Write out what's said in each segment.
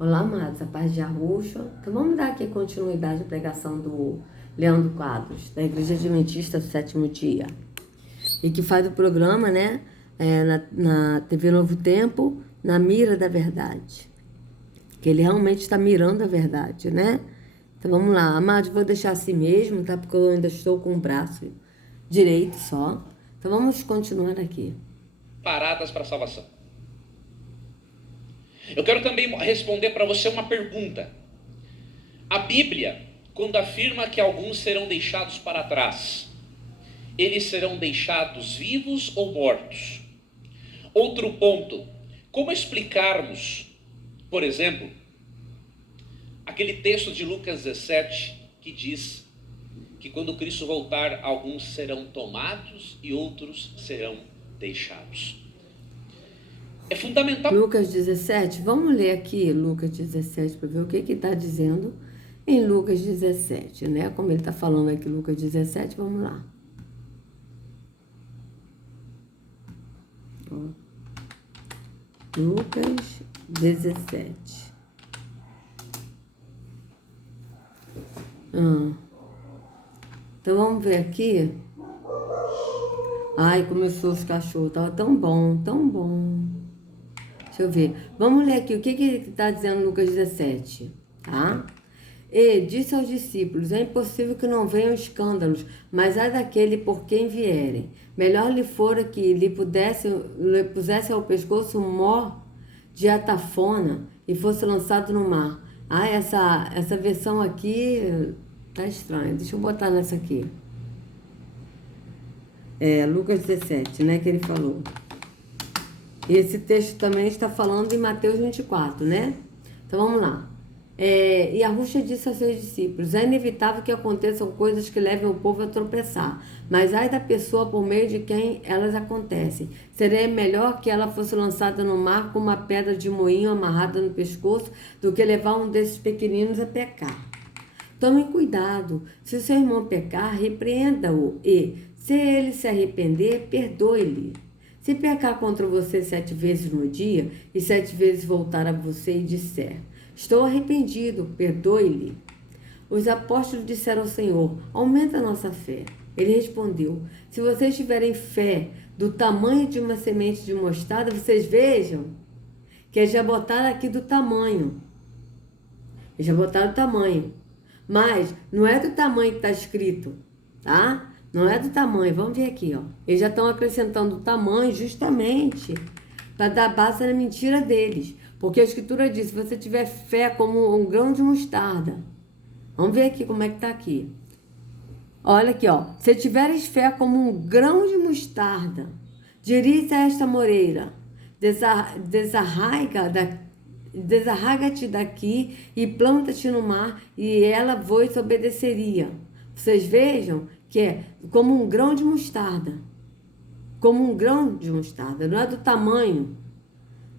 Olá, amados, a paz de Yahushua. Então vamos dar aqui continuidade à pregação do Leandro Quadros, da Igreja Adventista do Sétimo Dia. E que faz o programa, né, na TV Novo Tempo, na mira da verdade. Que ele realmente está mirando a verdade, né? Então vamos lá, amados, vou deixar assim mesmo, tá? Porque eu ainda estou com o braço direito só. Então vamos continuar aqui. Paradas para a salvação. Eu quero também responder para você uma pergunta. A Bíblia, quando afirma que alguns serão deixados para trás, eles serão deixados vivos ou mortos? Outro ponto, como explicarmos, por exemplo, aquele texto de Lucas 17 que diz que quando Cristo voltar, alguns serão tomados e outros serão deixados? É fundamental. Lucas 17, vamos ler aqui Lucas 17 para ver o que está dizendo em Lucas 17, né? Como ele está falando aqui, Lucas 17, vamos lá. Ó. Lucas 17. Então vamos ver aqui. Ai, começou os cachorros, tava tão bom, tão bom. Deixa eu ver. Vamos ler aqui o que está dizendo Lucas 17, tá? E disse aos discípulos: é impossível que não venham escândalos, mas ai daquele por quem vierem. Melhor lhe fora que lhe pusesse ao pescoço um mó de atafona e fosse lançado no mar. Ah, essa versão aqui tá estranha. Deixa eu botar nessa aqui. Lucas 17, né, que ele falou. Esse texto também está falando em Mateus 24, né? Então vamos lá. E Yahushua disse aos seus discípulos: é inevitável que aconteçam coisas que levem o povo a tropeçar, mas ai da pessoa por meio de quem elas acontecem. Seria melhor que ela fosse lançada no mar com uma pedra de moinho amarrada no pescoço do que levar um desses pequeninos a pecar. Tomem cuidado. Se o seu irmão pecar, repreenda-o e, se ele se arrepender, perdoe-lhe. Se pecar contra você 7 vezes no dia e 7 vezes voltar a você e disser: estou arrependido, perdoe-lhe. Os apóstolos disseram ao Senhor: aumenta a nossa fé. Ele respondeu: se vocês tiverem fé do tamanho de uma semente de mostarda, vocês vejam que eles já botaram aqui do tamanho. Eles já botaram o tamanho. Mas não é do tamanho que está escrito, tá? Não é do tamanho. Vamos ver aqui, ó. Eles já estão acrescentando o tamanho justamente para dar base na mentira deles. Porque a Escritura diz: se você tiver fé como um grão de mostarda. Vamos ver aqui como é que está aqui. Olha aqui, ó. Se tiveres fé como um grão de mostarda, diris a esta moreira: desarraiga-te daqui e planta-te no mar, e ela vos obedeceria. Vocês vejam que é como um grão de mostarda. Como um grão de mostarda, não é do tamanho,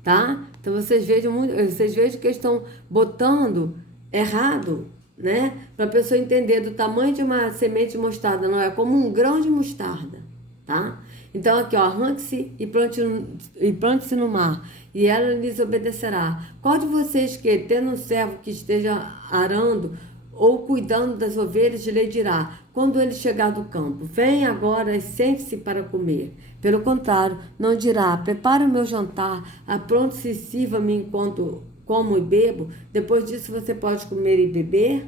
tá? Então vocês vejam que eles estão botando errado, né? Para a pessoa entender do tamanho de uma semente de mostarda, não é como um grão de mostarda, tá? Então aqui, ó, arranque-se e plante-se no mar, e ela lhes obedecerá. Qual de vocês que, tendo um servo que esteja arando ou cuidando das ovelhas, lhe dirá, quando ele chegar do campo: vem agora e sente-se para comer? Pelo contrário, não dirá: prepara o meu jantar, apronte-se e sirva-me enquanto como e bebo, depois disso você pode comer e beber?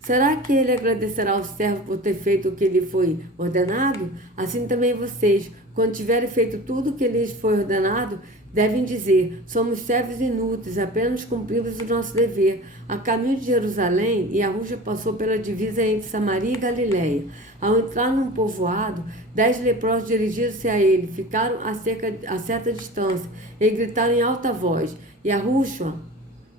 Será que ele agradecerá ao servo por ter feito o que lhe foi ordenado? Assim também vocês, quando tiverem feito tudo o que lhes foi ordenado, devem dizer: somos servos inúteis, apenas cumprimos o nosso dever. A caminho de Jerusalém, Yahushua passou pela divisa entre Samaria e Galiléia. Ao entrar num povoado, 10 leprosos dirigiram-se a ele, ficaram a certa distância e gritaram em alta voz: Yahushua,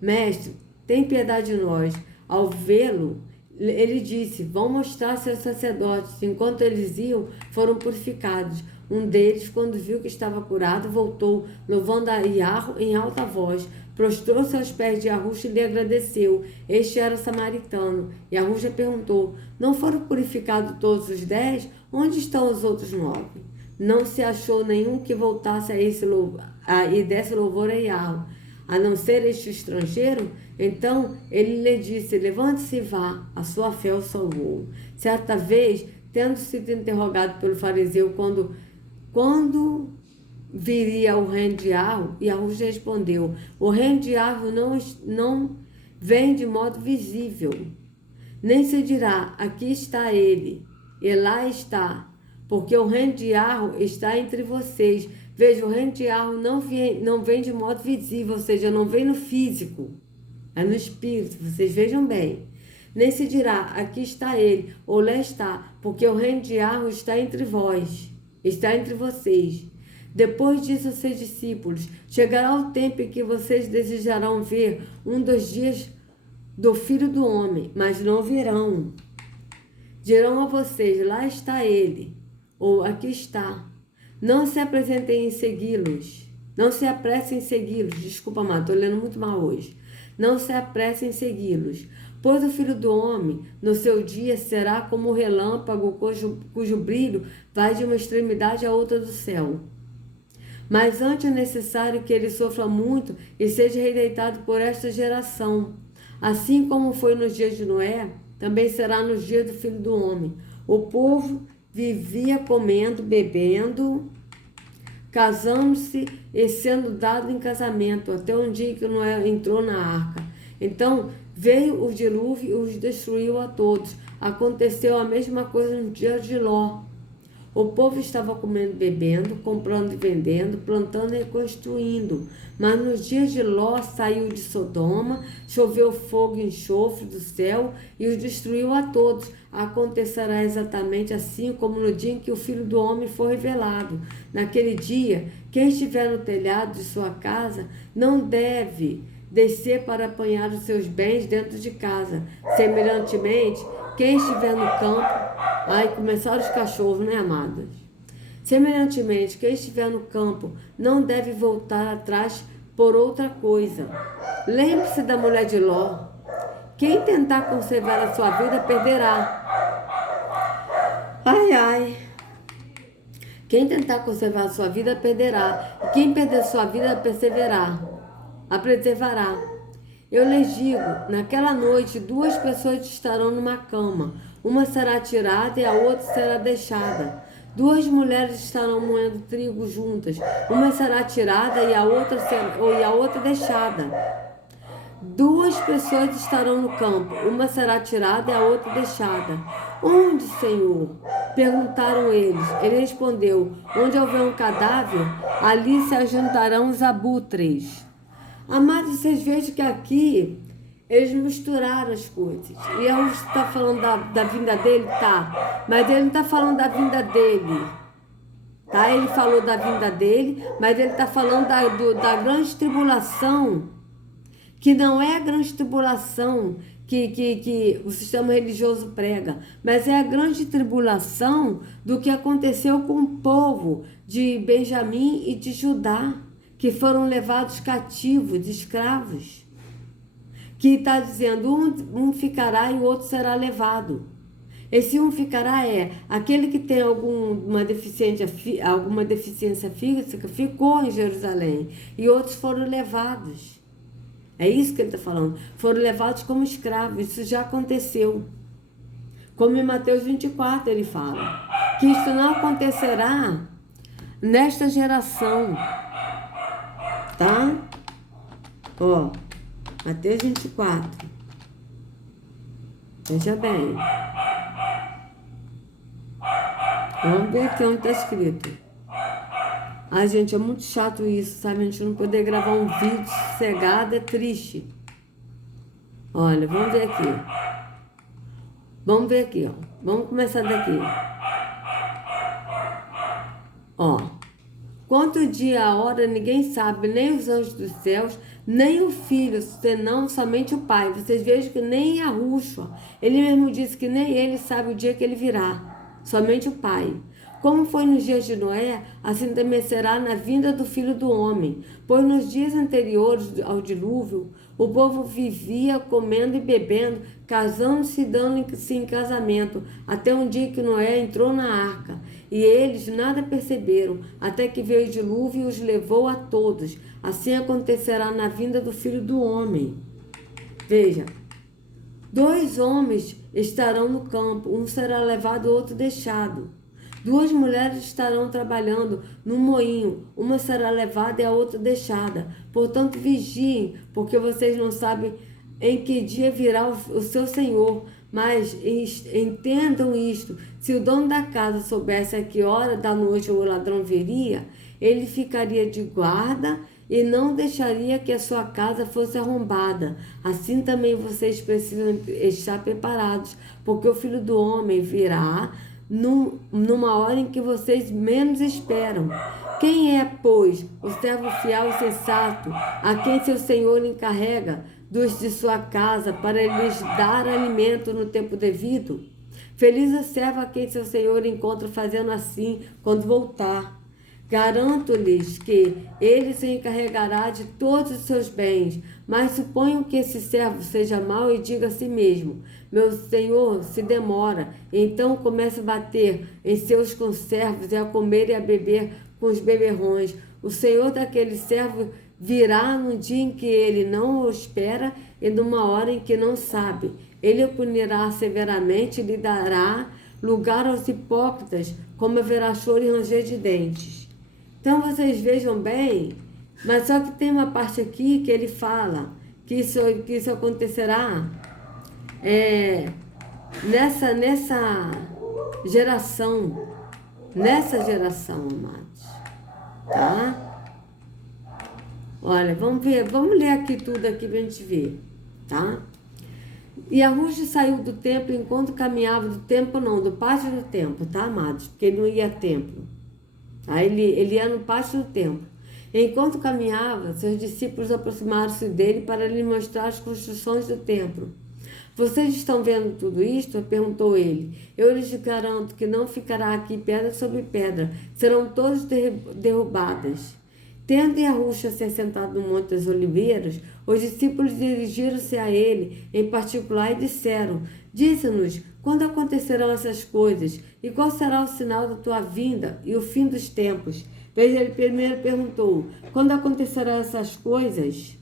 mestre, tem piedade de nós. Ao vê-lo, ele disse: vão mostrar-se aos sacerdotes. Enquanto eles iam, foram purificados. Um deles, quando viu que estava curado, voltou, louvando a Yahweh em alta voz. Prostrou-se aos pés de Yahushua e lhe agradeceu. Este era samaritano. Yahushua perguntou: não foram purificados todos os 10? Onde estão os outros 9? Não se achou nenhum que voltasse a esse louvor, e desse louvor a Yahweh. a não ser este estrangeiro? Então ele lhe disse: levante-se e vá, a sua fé o salvou. Certa vez, tendo sido interrogado pelo fariseu quando viria o reino de Arro, Yahus respondeu: o reino de Arro não vem de modo visível, nem se dirá: aqui está ele, e lá está, porque o reino de Arro está entre vocês. Veja, o reino de Arro não vem de modo visível, ou seja, não vem no físico, é no espírito, vocês vejam bem. Nem se dirá: aqui está ele, ou lá está, porque o reino de Arro está entre vós, está entre vocês. Depois disse aos seus discípulos: chegará o tempo em que vocês desejarão ver um dos dias do Filho do Homem, mas não verão. Dirão a vocês: lá está ele, ou aqui está. Não se apresentem em segui-los. Não se apressem em segui-los. Desculpa, amado, estou lendo muito mal hoje. Não se apressem em segui-los. Pois o Filho do Homem, no seu dia, será como o relâmpago cujo brilho vai de uma extremidade à outra do céu. Mas antes é necessário que ele sofra muito e seja rejeitado por esta geração. Assim como foi nos dias de Noé, também será nos dias do Filho do Homem. O povo vivia comendo, bebendo, casando-se e sendo dado em casamento, até um dia que Noé entrou na arca. Então veio o dilúvio e os destruiu a todos. Aconteceu a mesma coisa no dia de Ló. O povo estava comendo, bebendo, comprando e vendendo, plantando e construindo. Mas nos dias de Ló saiu de Sodoma, choveu fogo e enxofre do céu e os destruiu a todos. Acontecerá exatamente assim como no dia em que o Filho do Homem for revelado. Naquele dia, quem estiver no telhado de sua casa não deve descer para apanhar os seus bens dentro de casa. Semelhantemente, quem estiver no campo... Ai, começaram os cachorros, né, amadas? Semelhantemente, quem estiver no campo não deve voltar atrás por outra coisa. Lembre-se da mulher de Ló. Quem tentar conservar a sua vida, perderá. Ai, ai. Quem tentar conservar a sua vida, perderá. E quem perder sua vida, a preservará. Eu lhes digo, naquela noite, 2 pessoas estarão numa cama. Uma será tirada e a outra será deixada. 2 mulheres estarão moendo trigo juntas. Uma será tirada e a outra deixada. 2 pessoas estarão no campo. Uma será tirada e a outra deixada. Onde, Senhor? Perguntaram eles. Ele respondeu: onde houver um cadáver, ali se ajuntarão os abutres. Amados, vocês vejam que aqui eles misturaram as coisas. E eu está falando da vinda dele, tá? Mas ele não está falando da vinda dele, tá? Ele falou da vinda dele, mas ele está falando da grande tribulação, que não é a grande tribulação que o sistema religioso prega, mas é a grande tribulação do que aconteceu com o povo de Benjamim e de Judá, que foram levados cativos, escravos. Que está dizendo, um ficará e o outro será levado. Esse um ficará é aquele que tem alguma deficiência física, ficou em Jerusalém, e outros foram levados. É isso que ele está falando. Foram levados como escravos. Isso já aconteceu. Como em Mateus 24 ele fala. Que isso não acontecerá nesta geração. Tá? Ó. Mateus 24. Veja bem. Vamos ver aqui onde está escrito. Ai, gente, é muito chato isso, sabe? A gente não poder gravar um vídeo sossegado é triste. Olha, vamos ver aqui. Vamos ver aqui, ó. Vamos começar daqui. Ó. Quanto o dia, a hora, ninguém sabe, nem os anjos dos céus, nem o Filho, senão somente o Pai. Vocês vejam que nem Yahushua, ele mesmo disse que nem ele sabe o dia que ele virá, somente o Pai. Como foi nos dias de Noé, assim também será na vinda do Filho do Homem. Pois nos dias anteriores ao dilúvio, o povo vivia comendo e bebendo, casando-se e dando-se em casamento, até um dia que Noé entrou na arca. E eles nada perceberam, até que veio o dilúvio e os levou a todos. Assim acontecerá na vinda do Filho do Homem. Veja, 2 homens estarão no campo, um será levado e outro deixado. 2 mulheres estarão trabalhando no moinho, uma será levada e a outra deixada. Portanto, vigiem, porque vocês não sabem em que dia virá o seu Senhor. Mas entendam isto: se o dono da casa soubesse a que hora da noite o ladrão viria, ele ficaria de guarda e não deixaria que a sua casa fosse arrombada. Assim também vocês precisam estar preparados, porque o Filho do Homem virá numa hora em que vocês menos esperam. Quem é, pois, o servo fiel e sensato, a quem seu Senhor encarrega dos de sua casa para lhes dar alimento no tempo devido? Feliz o servo a quem seu Senhor encontra fazendo assim quando voltar. Garanto-lhes que ele se encarregará de todos os seus bens. Mas suponham que esse servo seja mau e diga a si mesmo: meu senhor se demora. Então comece a bater em seus conservos e a comer e a beber com os beberrões. O senhor daquele servo virá num dia em que ele não o espera e numa hora em que não sabe. Ele o punirá severamente e lhe dará lugar aos hipócritas, como haverá choro e ranger de dentes. Então vocês vejam bem, mas só que tem uma parte aqui que ele fala que isso acontecerá nessa geração, amados, tá? Olha, vamos ler aqui tudo aqui pra gente ver, tá? E a Ruth saiu do templo enquanto caminhava do pátio do templo, tá, amados? Porque ele não ia a templo. Aí ele ia no pátio do templo. Enquanto caminhava, seus discípulos aproximaram-se dele para lhe mostrar as construções do templo. Vocês estão vendo tudo isto? Perguntou ele. Eu lhes garanto que não ficará aqui pedra sobre pedra, serão todas derrubadas. Tendo Yahushua se assentado no Monte das Oliveiras, os discípulos dirigiram-se a ele em particular e disseram: dize-nos, quando acontecerão essas coisas? E qual será o sinal da tua vinda e o fim dos tempos? Veja, ele primeiro perguntou: quando acontecerão essas coisas?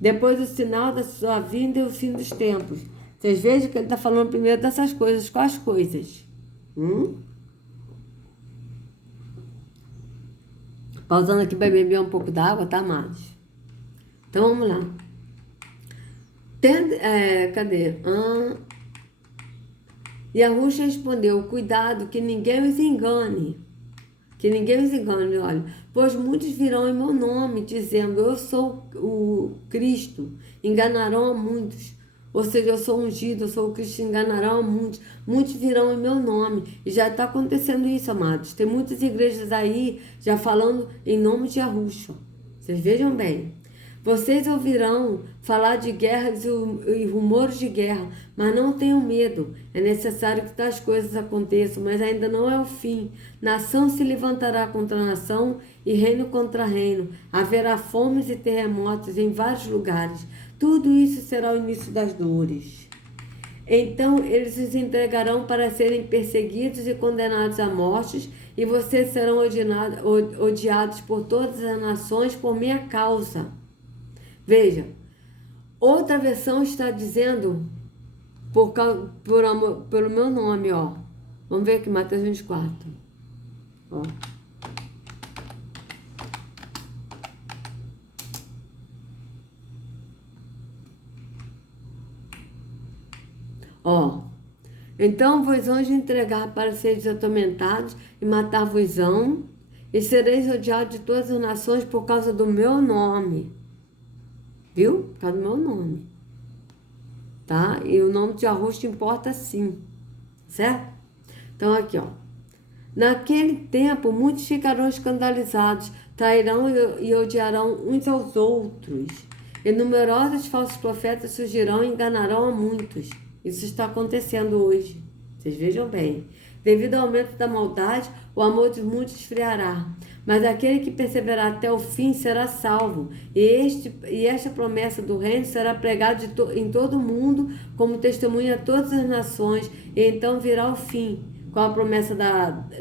Depois o sinal da sua vinda e o fim dos tempos. Vocês vejam que ele está falando primeiro dessas coisas. Quais coisas? Pausando aqui para beber um pouco d'água, tá, amados? Então vamos lá. Cadê? E a Ruxa respondeu: cuidado, que ninguém os engane. Que ninguém os engane, olha. Pois muitos virão em meu nome, dizendo: eu sou o Cristo. Enganarão a muitos. Ou seja, eu sou ungido, eu sou o Cristo, enganarão a muitos. Muitos virão em meu nome. E já está acontecendo isso, amados. Tem muitas igrejas aí já falando em nome de Yahushua. Vocês vejam bem. Vocês ouvirão falar de guerras e rumores de guerra, mas não tenham medo. É necessário que tais coisas aconteçam, mas ainda não é o fim. Nação se levantará contra nação e reino contra reino. Haverá fomes e terremotos em vários lugares. Tudo isso será o início das dores. Então eles os entregarão para serem perseguidos e condenados à morte, e vocês serão odiados por todas as nações por minha causa. Veja, outra versão está dizendo pelo meu nome, ó. Vamos ver aqui, Mateus 24. Ó. Ó, então vos hão de entregar para seres atormentados e matar-vos-ão, e sereis odiados de todas as nações por causa do meu nome. Viu? Por causa do meu nome. Tá? E o nome de Yahushua importa sim. Certo? Então aqui, ó. Naquele tempo, muitos ficarão escandalizados, trairão e odiarão uns aos outros. E numerosos falsos profetas surgirão e enganarão a muitos. Isso está acontecendo hoje. Vocês vejam bem. Devido ao aumento da maldade, o amor de muitos esfriará. Mas aquele que perseverar até o fim será salvo. E esta promessa do reino será pregada em todo o mundo como testemunha a todas as nações. E então virá o fim. Qual a promessa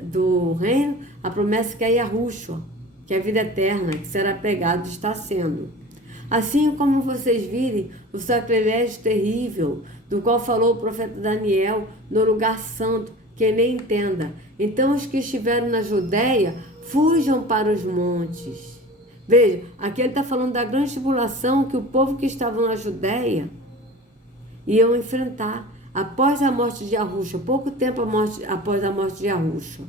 do reino? A promessa que é Yahushua, que é a vida eterna, que será pregado, está sendo. Assim como vocês virem o sacrilégio terrível, do qual falou o profeta Daniel, no lugar santo, que nem entenda. Então os que estiveram na Judéia, fujam para os montes. Veja, aqui ele está falando da grande tribulação que o povo que estava na Judéia iam enfrentar após a morte de Yahushua, pouco tempo após a morte de Yahushua.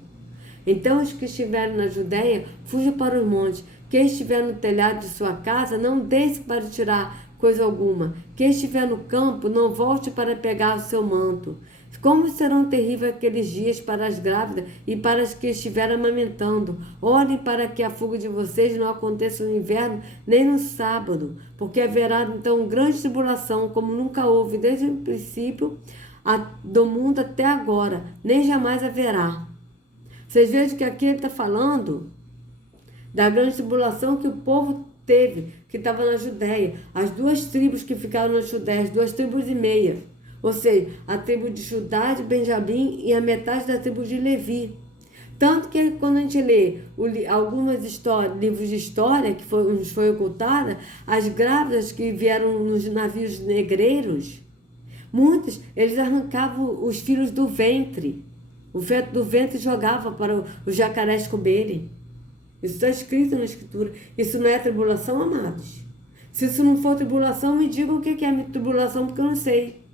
Então os que estiverem na Judéia, fujam para os montes. Quem estiver no telhado de sua casa, não desça para tirar coisa alguma. Quem estiver no campo, não volte para pegar o seu manto. Como serão terríveis aqueles dias para as grávidas e para as que estiverem amamentando. Olhem para que a fuga de vocês não aconteça no inverno nem no sábado, porque haverá então grande tribulação, como nunca houve desde o princípio do mundo até agora, nem jamais haverá. Vocês vejam que aqui ele está falando da grande tribulação que o povo teve, que estava na Judéia. As duas tribos que ficaram na Judéia, as 2 tribos e meia. Ou seja, a tribo de Judá, de Benjamim e a metade da tribo de Levi. Tanto que quando a gente lê algumas livros de história que nos foi ocultada, as grávidas que vieram nos navios negreiros, muitos, eles arrancavam os filhos do ventre. O feto do ventre jogava para os jacarés comerem. Isso está escrito na Escritura. Isso não é tribulação, amados? Se isso não for tribulação, me digam o que é tribulação, porque eu não sei.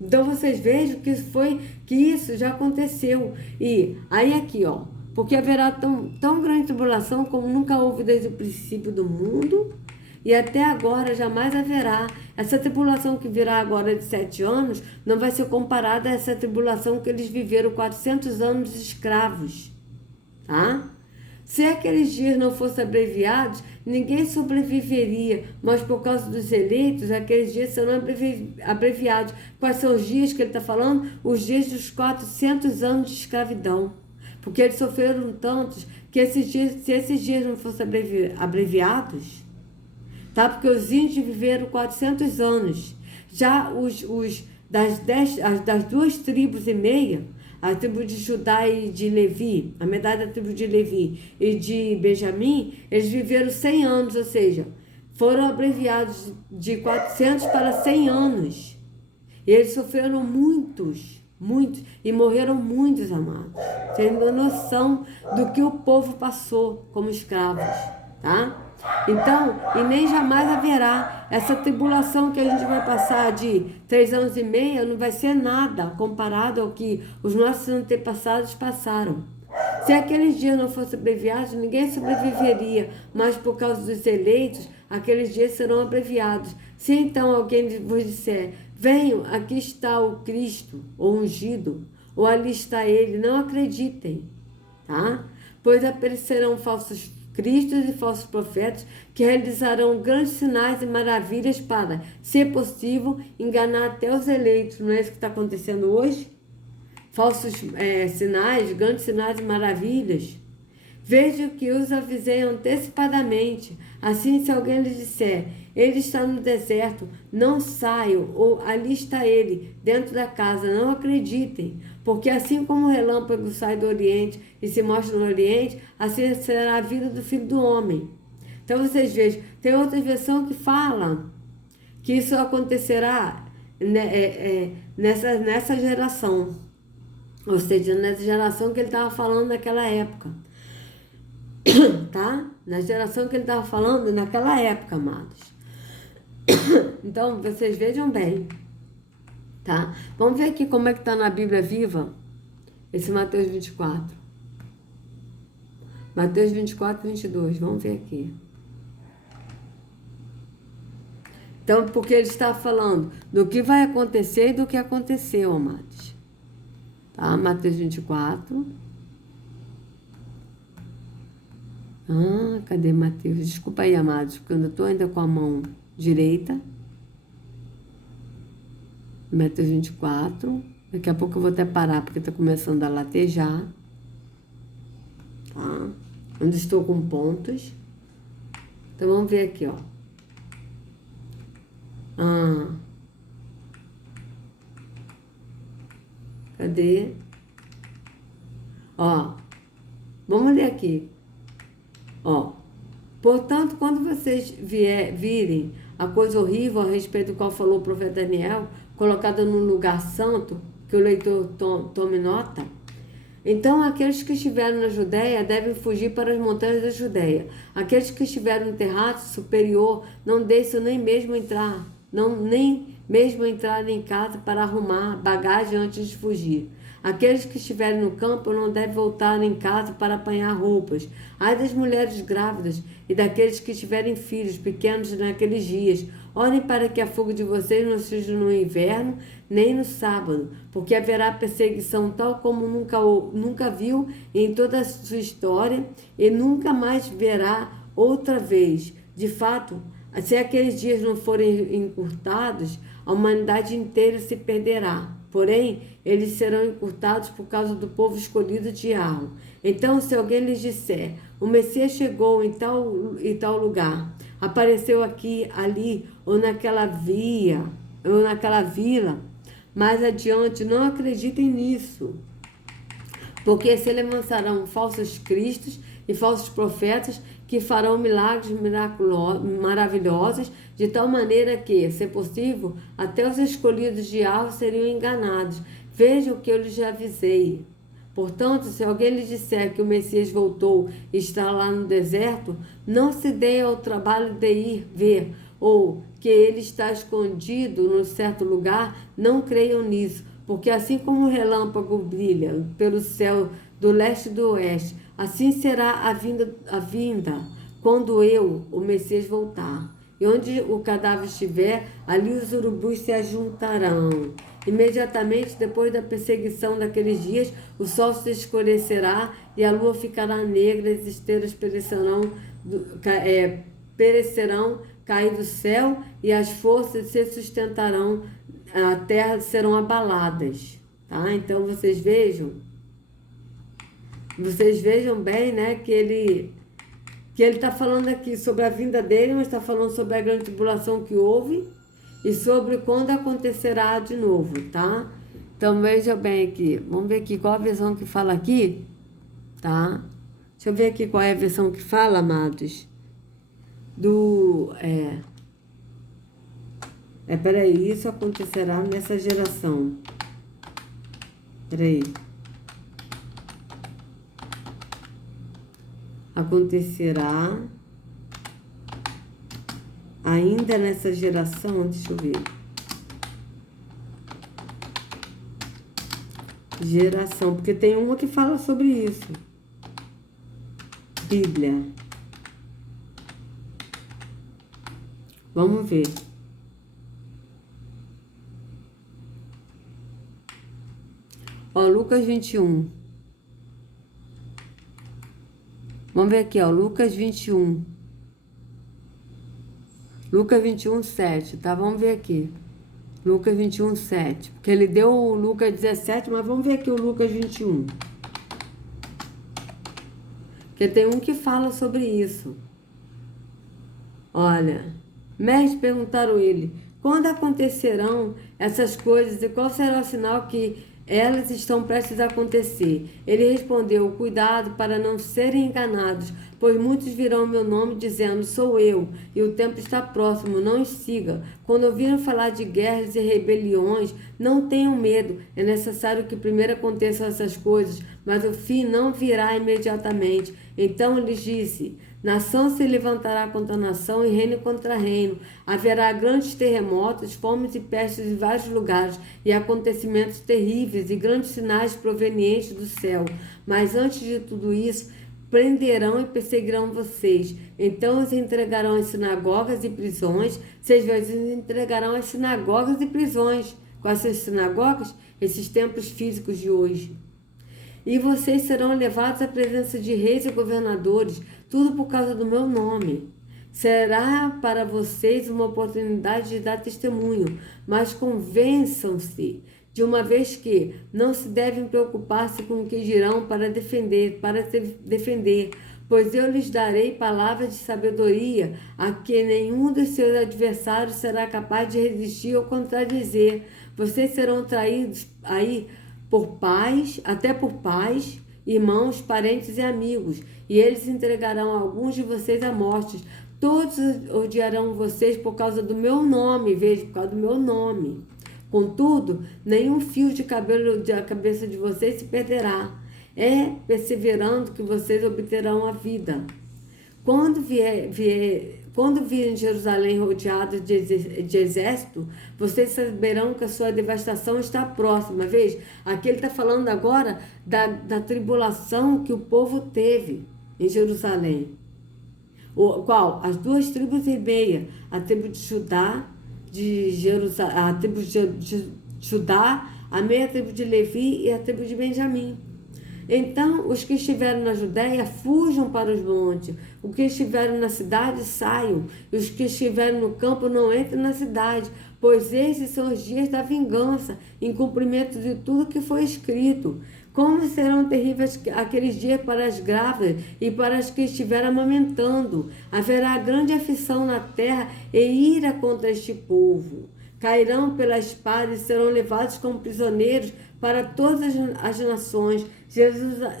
Então vocês vejam que isso já aconteceu. E aí aqui, ó, porque haverá tão grande tribulação como nunca houve desde o princípio do mundo, e até agora jamais haverá. Essa tribulação que virá agora de 7 anos não vai ser comparada a essa tribulação que eles viveram 400 anos escravos, tá? Se aqueles dias não fossem abreviados, ninguém sobreviveria, mas por causa dos eleitos, aqueles dias serão abreviados. Quais são os dias que ele está falando? Os dias dos 400 anos de escravidão. Porque eles sofreram tantos que se esses dias não fossem abreviados, tá? Porque os índios viveram 400 anos. Já das 2 tribos e meia, a tribo de Judá e de Levi, a metade da tribo de Levi e de Benjamim, eles viveram 100 anos, ou seja, foram abreviados de 400 para 100 anos. E eles sofreram muitos, e morreram muitos, amados. Tendo noção do que o povo passou como escravos, tá? Então, e nem jamais haverá essa tribulação que a gente vai passar de 3 anos e meio, não vai ser nada comparado ao que os nossos antepassados passaram. Se aqueles dias não fossem abreviados, ninguém sobreviveria, mas por causa dos eleitos, aqueles dias serão abreviados. Se então alguém vos disser, venham, aqui está o Cristo, ou ungido, ou ali está ele, não acreditem, tá? Pois aparecerão falsos cristos e falsos profetas que realizarão grandes sinais e maravilhas para, se possível, enganar até os eleitos. Não é isso que está acontecendo hoje? Falsos sinais, grandes sinais e maravilhas. Veja que os avisei antecipadamente. Assim, se alguém lhes disser, ele está no deserto, não saiam, ou ali está ele, dentro da casa, não acreditem. Porque assim como o relâmpago sai do Oriente e se mostra no Oriente, assim será a vida do Filho do Homem. Então vocês vejam, tem outra versão que fala que isso acontecerá nessa geração. Ou seja, nessa geração que ele estava falando naquela época. Tá? Na geração que ele estava falando naquela época, amados. Então, vocês vejam bem. Tá? Vamos ver aqui como é que está na Bíblia Viva esse Mateus 24. Mateus 24, 22. Vamos ver aqui. Então, porque ele está falando do que vai acontecer e do que aconteceu, amados. Tá? Mateus 24. Cadê Mateus? Desculpa aí, amados, porque eu ainda estou ainda com a mão direita. Mateus 24, Daqui a pouco eu vou até parar, porque está começando a latejar. Tá? Onde estou com pontos. Então, vamos ver aqui, ó. Cadê? Ó. Vamos ler aqui. Ó. Portanto, quando vocês virem a coisa horrível a respeito do qual falou o profeta Daniel, colocada no lugar santo, que o leitor tome nota, então aqueles que estiveram na Judéia devem fugir para as montanhas da Judéia. Aqueles que estiveram no terraço superior não deixam nem mesmo entrar em casa para arrumar bagagem antes de fugir. Aqueles que estiverem no campo não devem voltar em casa para apanhar roupas. Ai das mulheres grávidas e daqueles que tiverem filhos pequenos naqueles dias. Orem para que a fuga de vocês não seja no inverno, nem no sábado, porque haverá perseguição tal como nunca viu em toda a sua história e nunca mais verá outra vez. De fato, se aqueles dias não forem encurtados, a humanidade inteira se perderá. Porém, eles serão encurtados por causa do povo escolhido de Yahweh. Então, se alguém lhes disser, o Messias chegou em tal lugar, apareceu aqui, ali, ou naquela vila, mais adiante, não acreditem nisso. Porque se levantarão falsos cristos e falsos profetas que farão milagres maravilhosos, de tal maneira que, se possível, até os escolhidos de Yahweh seriam enganados. Vejam o que eu lhes avisei. Portanto, se alguém lhe disser que o Messias voltou e está lá no deserto, não se dê ao trabalho de ir ver, ou que ele está escondido num certo lugar, não creiam nisso, porque assim como o relâmpago brilha pelo céu do leste e do oeste, assim será a vinda quando o Messias, voltar. E onde o cadáver estiver, ali os urubus se ajuntarão. Imediatamente depois da perseguição daqueles dias, o sol se escurecerá e a lua ficará negra, as estrelas perecerão, cair do céu e as forças se sustentarão, a terra serão abaladas. Tá? Então vocês vejam bem, né, que ele está falando aqui sobre a vinda dele, mas está falando sobre a grande tribulação que houve e sobre quando acontecerá de novo, tá? Então veja bem aqui, vamos ver aqui qual a versão que fala aqui, tá? Deixa eu ver aqui qual é a versão que fala, amados, peraí, isso acontecerá nessa geração. Peraí. Acontecerá ainda nessa geração, deixa eu ver. Geração, porque tem uma que fala sobre isso. Bíblia. Vamos ver. Ó, Lucas 21. Vamos ver aqui, ó, Lucas 21. Lucas 21, 7, tá? Vamos ver aqui. Lucas 21, 7. Porque ele deu o Lucas 17, mas vamos ver aqui o Lucas 21. Porque tem um que fala sobre isso. Olha, mestre, perguntaram ele, quando acontecerão essas coisas e qual será o sinal que elas estão prestes a acontecer? Ele respondeu, cuidado para não serem enganados, pois muitos virão meu nome dizendo, sou eu, e o tempo está próximo, não os siga. Quando ouviram falar de guerras e rebeliões, não tenham medo, é necessário que primeiro aconteçam essas coisas, mas o fim não virá imediatamente. Então lhes disse, nação se levantará contra nação e reino contra reino. Haverá grandes terremotos, fomes e pestes em vários lugares, e acontecimentos terríveis e grandes sinais provenientes do céu. Mas antes de tudo isso, prenderão e perseguirão vocês. Então os entregarão às sinagogas e prisões. Vocês entregarão às sinagogas e prisões. Com essas sinagogas, esses templos físicos de hoje. E vocês serão levados à presença de reis e governadores, tudo por causa do meu nome. Será para vocês uma oportunidade de dar testemunho, mas convençam-se de uma vez que não se devem preocupar-se com o que dirão para se defender, pois eu lhes darei palavras de sabedoria a que nenhum dos seus adversários será capaz de resistir ou contradizer. Vocês serão traídos aí por pais, até por pais, irmãos, parentes e amigos, e eles entregarão alguns de vocês à morte. Todos odiarão vocês por causa do meu nome, veja, por causa do meu nome. Contudo, nenhum fio de cabelo da cabeça de vocês se perderá. É perseverando que vocês obterão a vida. Quando virem Jerusalém rodeado de exército, vocês saberão que a sua devastação está próxima. Veja, aqui ele está falando agora da tribulação que o povo teve em Jerusalém. Qual? As 2 tribos e meia, a tribo de Judá, a tribo de Judá, a meia tribo de Levi e a tribo de Benjamim. Então, os que estiveram na Judéia fujam para os montes, os que estiveram na cidade saiam, e os que estiveram no campo não entrem na cidade, pois esses são os dias da vingança, em cumprimento de tudo que foi escrito. Como serão terríveis aqueles dias para as grávidas e para as que estiveram amamentando. Haverá grande aflição na terra e ira contra este povo. Cairão pela espada e serão levados como prisioneiros para todas as nações.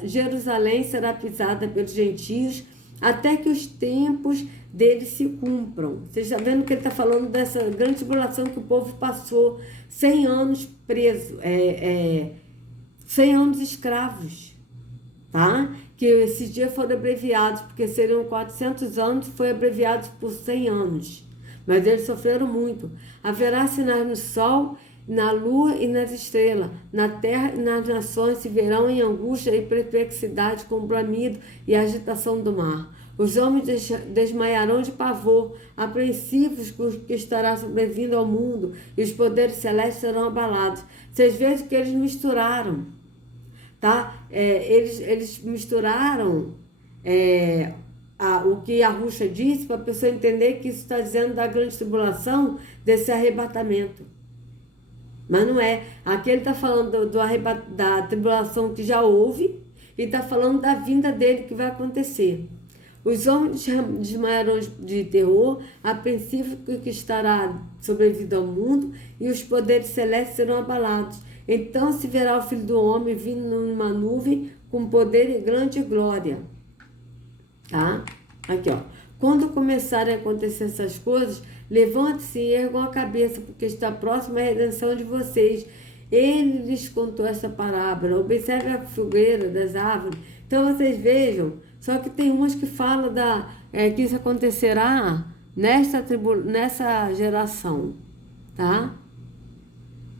Jerusalém será pisada pelos gentios até que os tempos deles se cumpram. Você está vendo que ele está falando dessa grande tribulação que o povo passou, 100 anos preso, 100 anos escravos, tá? Que esses dias foram abreviados, porque seriam 400 anos, foi abreviados por 100 anos. Mas eles sofreram muito. Haverá sinais no sol, na lua e nas estrelas. Na terra e nas nações se verão em angústia e perplexidade, com bramido e agitação do mar. Os homens desmaiarão de pavor, apreensivos com o que estará sobrevindo ao mundo, e os poderes celestes serão abalados. Vocês vejam que eles misturaram, tá? Eles misturaram o que a Ruxa disse, para a pessoa entender que isso está dizendo da grande tribulação, desse arrebatamento. Mas não é. Aqui ele está falando da tribulação que já houve e está falando da vinda dele que vai acontecer. Os homens desmaiarão de terror, apreensivos com o que estará sobrevindo ao mundo, e os poderes celestes serão abalados. Então se verá o Filho do Homem vindo numa nuvem com poder e grande glória. Tá? Aqui, ó. Quando começarem a acontecer essas coisas, levante-se e ergam a cabeça, porque está próxima a redenção de vocês. Ele lhes contou essa parábola. Observe a fogueira das árvores. Então vocês vejam, só que tem umas que falam que isso acontecerá nessa geração, tá?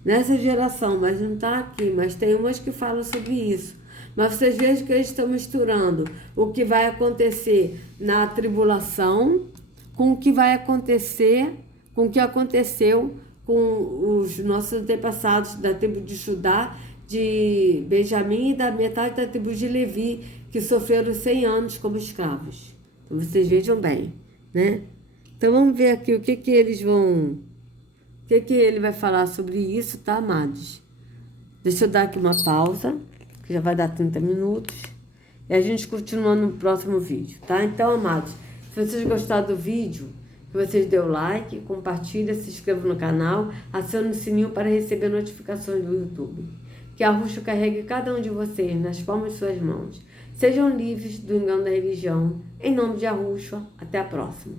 Nessa geração, mas não está aqui, mas tem umas que falam sobre isso. Mas vocês vejam que eles estão misturando o que vai acontecer na tribulação com o que vai acontecer, com o que aconteceu com os nossos antepassados da tribo de Judá, de Benjamim e da metade da tribo de Levi, que sofreram 100 anos como escravos. Então vocês vejam bem, né? Então vamos ver aqui o que ele vai falar sobre isso, tá, amados? Deixa eu dar aqui uma pausa, que já vai dar 30 minutos. E a gente continua no próximo vídeo, tá? Então, amados, se vocês gostaram do vídeo, que vocês dêem o like, compartilhem, se inscrevam no canal, acione o sininho para receber notificações do YouTube. Que a Ruxa carregue cada um de vocês nas palmas de suas mãos. Sejam livres do engano da religião. Em nome de Arruxa, até a próxima.